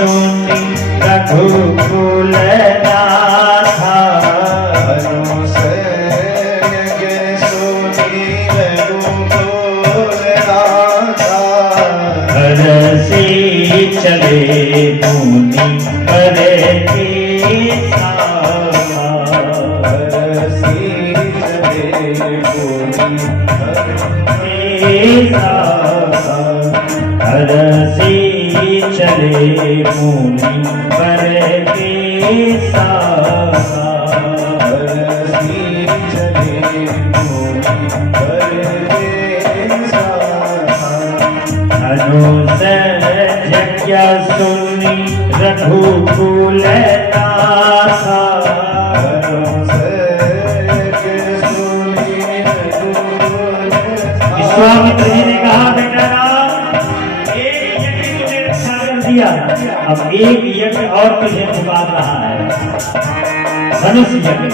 सुनी रघुकुल नाथा हरसी चले मुनि करे हरसी चले मुनि पर के हरसी चले मुनि पर अनुस यज्ञ सुनी रघुकुल नाथा विश्वामित्र जी ने कहा बेटा अब एक यज्ञ और तुझे पुकार रहा है, धनुष यज्ञ।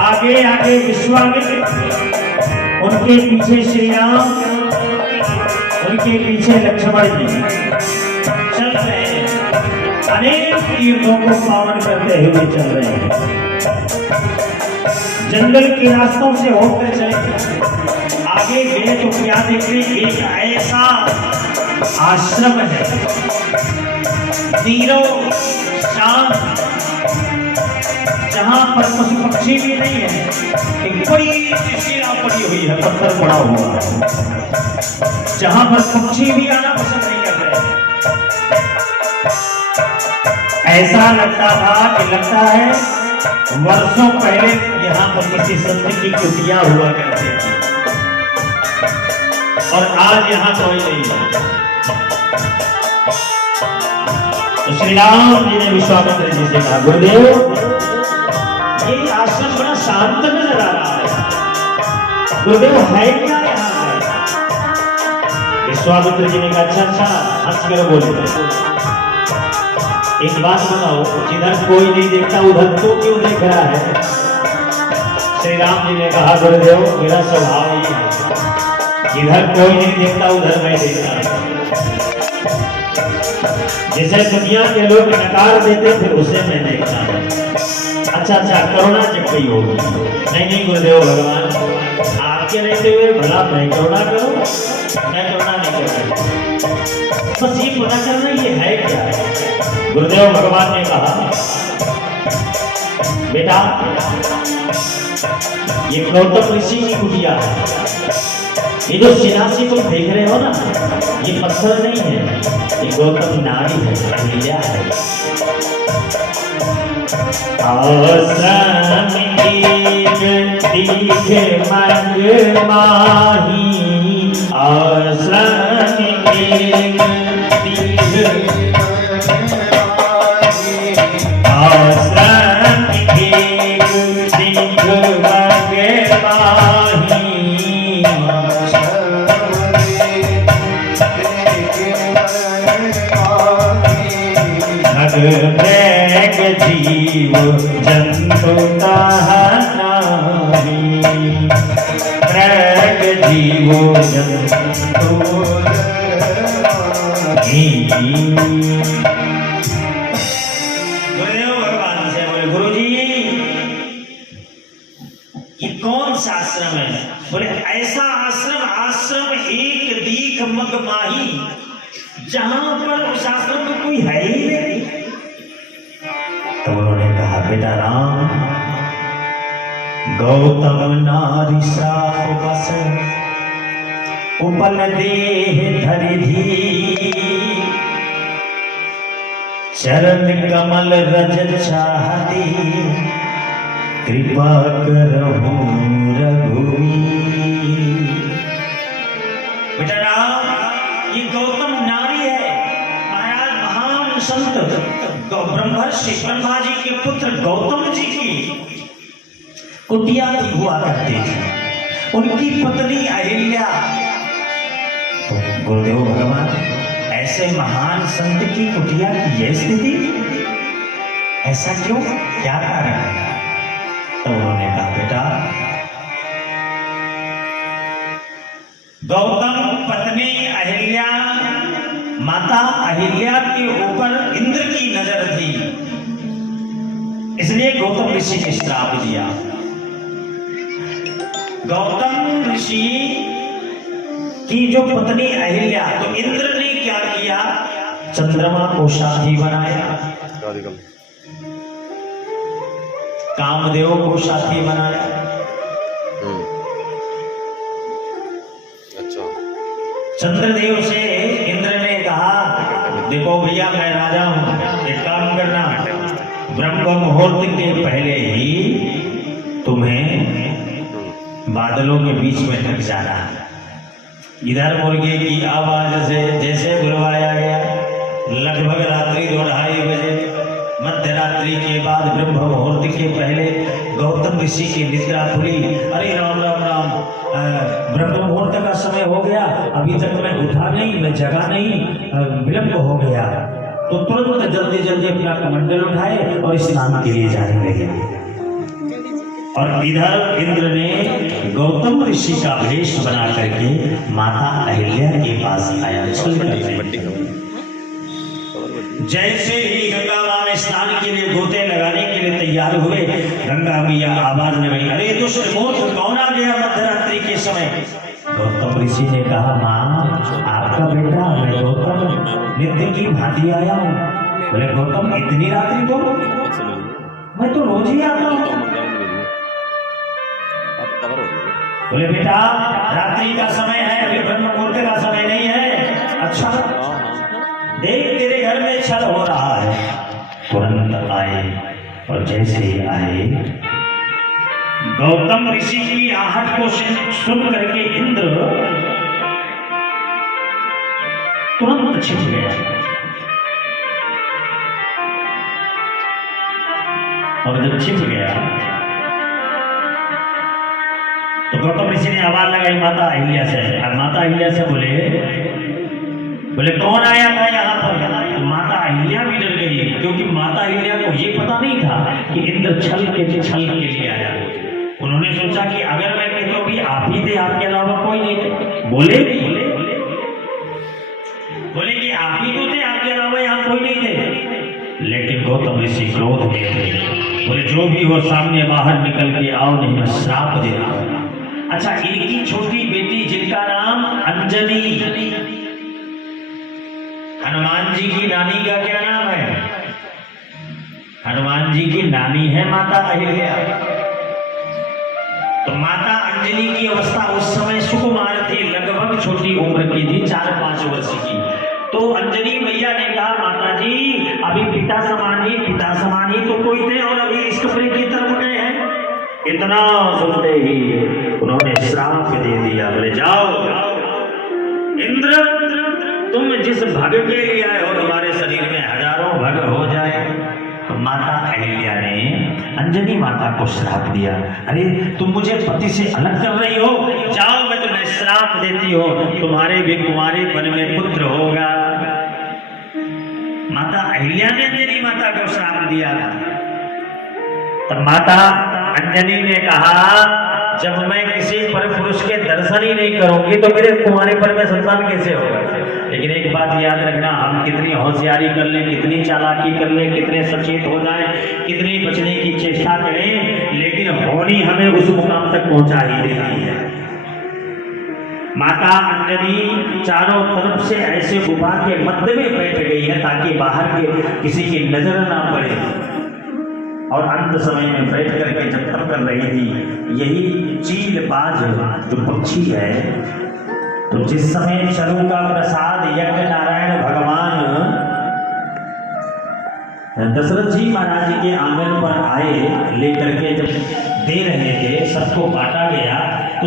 आगे आगे विश्वामित्र, उनके पीछे श्री राम, उनके पीछे लक्ष्मण जी चल रहे हैं, अनेक तीर्थों को पावन करते हुए चल रहे हैं। जंगल के रास्तों से होकर चले, आगे गए तो क्या देखे, एक ऐसा आश्रम है, नीरो शांत, जहां पर पशु पक्षी भी नहीं है, एक बड़ी शिला पड़ी हुई है, पत्थर पड़ा हुआ है, जहां पर पक्षी भी आना पसंद नहीं कर रहे। ऐसा लगता था कि लगता है वर्षों पहले यहाँ पर किसी संत की कुटिया हुआ करती थी और आज यहाँ कोई नहीं है। तो श्री राम जी ने विश्वामित्र जी से कहा, गुरुदेव ये आश्रम बड़ा शांत नजर आ रहा है, गुरुदेव है क्या यहाँ पर? विश्वामित्र जी ने कहा, अच्छा अच्छा, हंस कर बोले, एक बात बताओ, जिधर कोई नहीं देखता उधर तो क्यों देख रहा है? श्री राम जी ने कहा, गुरुदेव मेरा स्वभाव ही है, जिधर कोई नहीं देखता उधर मैं देखता हूं। जिसे दुनिया के लोग नकार देते फिर उसे मैं देखता हूं। अच्छा अच्छा, करुणा जब गई होगी। नहीं गुरुदेव भगवान, आपके रहते हुए भला मैं करुणा करूं? मैं करुणा नहीं कर सकता, बस ये पता करना ये है क्या? गुरुदेव भगवान ने कहा, बेटा ये गौतम ऋषि की कुटिया है, ये जो शिलासी तुम देख रहे हो ना, ये पत्थर नहीं है, ये गौतम नारी है, अहिल्या है। आश्रम एक दीख मंग माही, आश्रम एक दीख, आश्रम एक दीख मंग माही, मृग जीव जंतु नाही, मृग जीव जंतु गुरुदेव भगवान से बोले, गुरुजी ये कौन सा आश्रम है? बोले ऐसा आश्रम, आश्रम एक दीख मग माही, जहां पर उस आश्रम में कोई है ही नहीं। तो उन्होंने कहा, बेटा राम, गौतम नारी साप बस उपल देह धरि धी, चरण कमल रज चाहती, कृपा करहु रघुवीर। बेटा राम, ये गौतम नारी है, महाराज महान संत ब्रह्मर्षि ब्रह्मा जी के पुत्र गौतम जी की कुटिया हुआ करती थी, उनकी पत्नी अहिल्या। तो गुरुदेव भगवान, ऐसे महान संत की कुटिया की यह स्थिति, ऐसा क्यों, क्या कारण है? तो उन्होंने कहा, बेटा गौतम पत्नी अहिल्या माता माता अहिल्या के ऊपर इंद्र की नजर थी, इसलिए गौतम ऋषि ने श्राप दिया। गौतम ऋषि की जो पत्नी अहिल्या, तो इंद्र ने क्या किया, चंद्रमा को साथी बनाया, कामदेव को साथी बनाया। अच्छा। चंद्रदेव से इंद्र ने कहा, देखो भैया मैं राजा हूं, एक काम करना, ब्रह्म मुहूर्त के पहले ही तुम्हें बादलों के बीच में ढक जाना। इधर मुर्गे की आवाज से जैसे बुलवाया गया, लगभग रात्रि 2-2:30 बजे, मध्य रात्रि के बाद ब्रह्म मुहूर्त के पहले गौतम ऋषि की निद्रा खुली। अरे राम राम राम, ब्रह्म मुहूर्त का समय हो गया, अभी तक मैं उठा नहीं, मैं जगा नहीं, विलंब हो गया। तो तुरंत जल्दी जल्दी अपना कमंडल उठाए और स्नान के लिए जाने लगे। और इधर इंद्र ने गौतम ऋषि का भेष बना करके माता अहिल्या के पास आया। जैसे ही गंगा मां में स्नान के लिए गोते लगाने के लिए तैयार हुए, गंगा मैया आवाज लगाई, अरे दुष्ट मोट कौन आ गया मध्यरात्रि के समय। गौतम ऋषि ने कहा, मां आपका बेटा मैं गौतम नित्य की भांति आया हूँ। बोले गौतम इतनी रात्रि तो, मैं तो रोज ही आता हूँ। बोले बेटा रात्रि का समय है, अभी ब्रह्म मुहूर्त का समय नहीं है। अच्छा देख तेरे घर में छल हो रहा है। तुरंत आए, और जैसे ही आए गौतम ऋषि की आहट को सुन करके इंद्र तुरंत छिप गया। और जब छिप गया तो गौतम ऋषि ने आवाज लगाई माता अहिल्या से। और माता अहिल्या से बोले कौन आया था यहाँ पर। तो माता अहिल्या भी डर गई, क्योंकि माता अहिल्या को ये पता नहीं था कि इंद्र छल के लिए आया। उन्होंने सोचा कि अगर मैं कहता हूँ भी आप ही थे, आपके अलावा कोई नहीं थे। बोले कि आप ही तो थे, आपके अलावा यहाँ कोई नहीं थे। लेकिन गौतम ऋषि क्रोध में थे, बोले जो भी हो सामने बाहर निकल के आओ, नहीं मैं श्राप दे रहा हूँ। अच्छा इनकी छोटी बेटी जिनका नाम अंजनी, हनुमान जी की नानी का क्या नाम है, हनुमान जी की नानी है माता अहिल्या। तो माता अंजनी की अवस्था उस समय सुकुमार थी, लगभग छोटी उम्र की थी, 4-5 वर्ष की। तो अंजनी मैया ने कहा माता जी अभी पिता समान ही तो कोई थे, और अभी इस कपड़े की तरफ गए हैं। इतना सुनते ही उन्होंने श्राप दे दिया। बोले जाओ इंद्र, तुम जिस भग के लिए आए हो तुम्हारे शरीर में हजारों भग हो जाए। तो माता अहिल्या ने अंजनी माता को श्राप दिया, अरे तुम मुझे पति से अलग कर रही हो, जाओ मैं तुम्हें श्राप देती हो, तुम्हारे भी कुमारेपन में पुत्र होगा। माता अहिल्या ने अंजनी माता को श्राप दिया। तब माता अंजनी ने कहा जब मैं किसी पर पुरुष के दर्शन ही नहीं करूंगी तो मेरे कुमारेपन में संतान कैसे होगा। लेकिन एक बात याद रखना, हम कितनी होशियारी कर लें, कितनी चालाकी कर लें, कितने सचेत हो जाएं, कितनी बचने की चेष्टा करें, लेकिन होनी हमें उस मुकाम तक पहुंचा ही देती है। माता अंजनी चारों तरफ से ऐसे गुफा के मध्य में बैठ गई है ताकि बाहर के किसी की नजर ना पड़े। और अंत समय में बैठ करके जब तक कर रही थी, यही चीलबाज जो पक्षी है, तो जिस समय चरु का प्रसाद यज्ञ नारायण भगवान दशरथ जी महाराज के आंगन पर आए लेकर के जब दे रहे थे, सबको बांटा गया, तो